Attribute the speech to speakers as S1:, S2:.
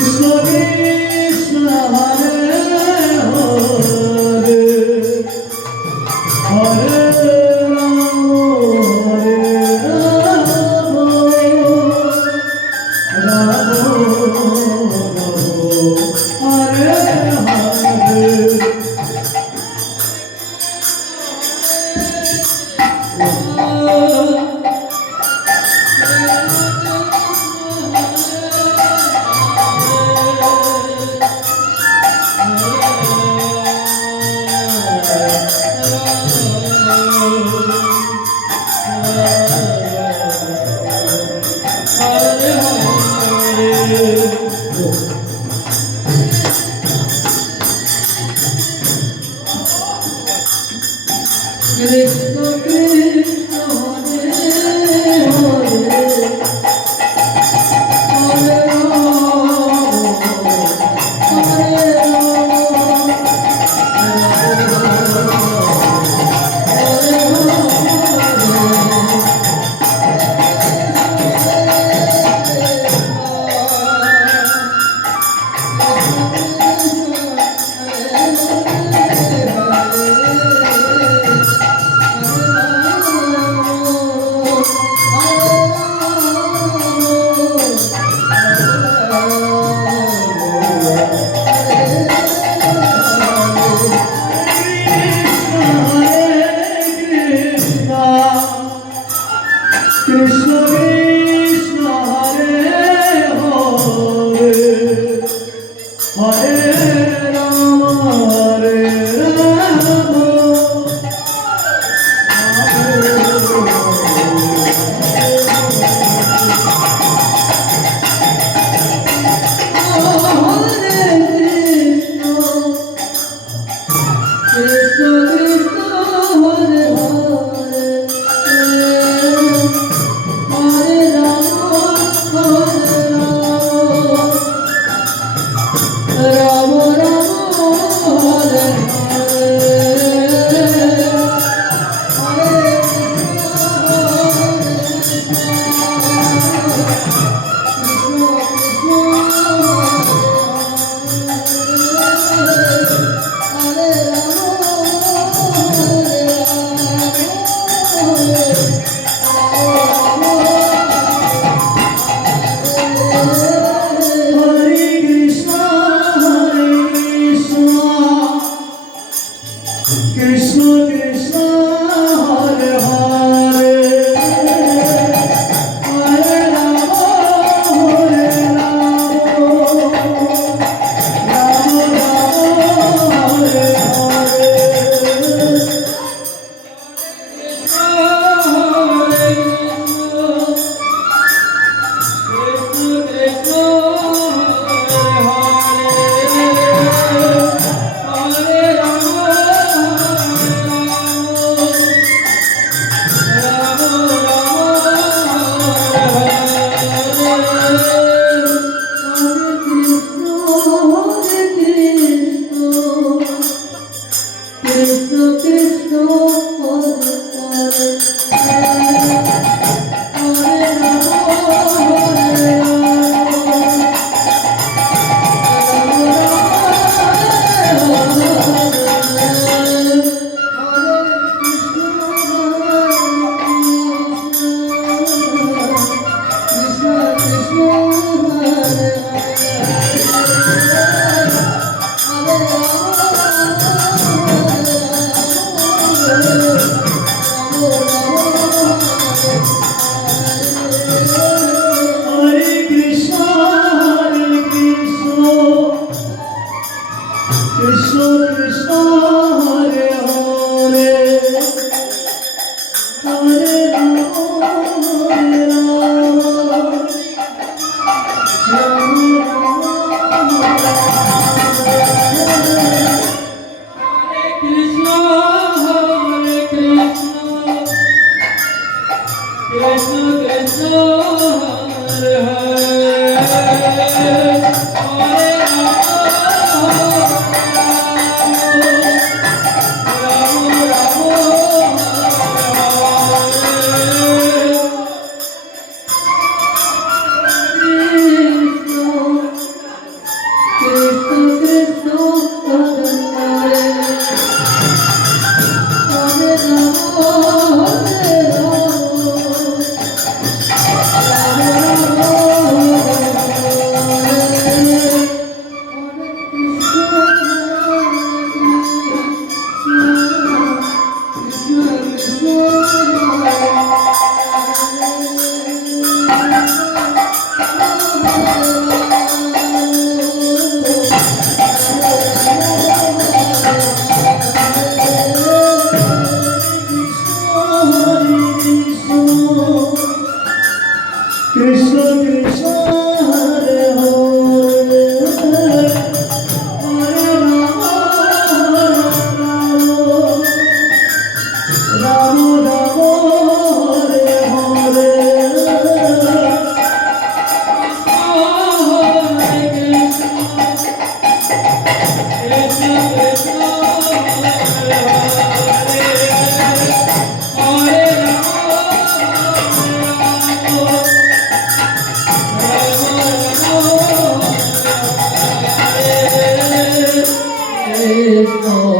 S1: It's the Hare Hare Krishna,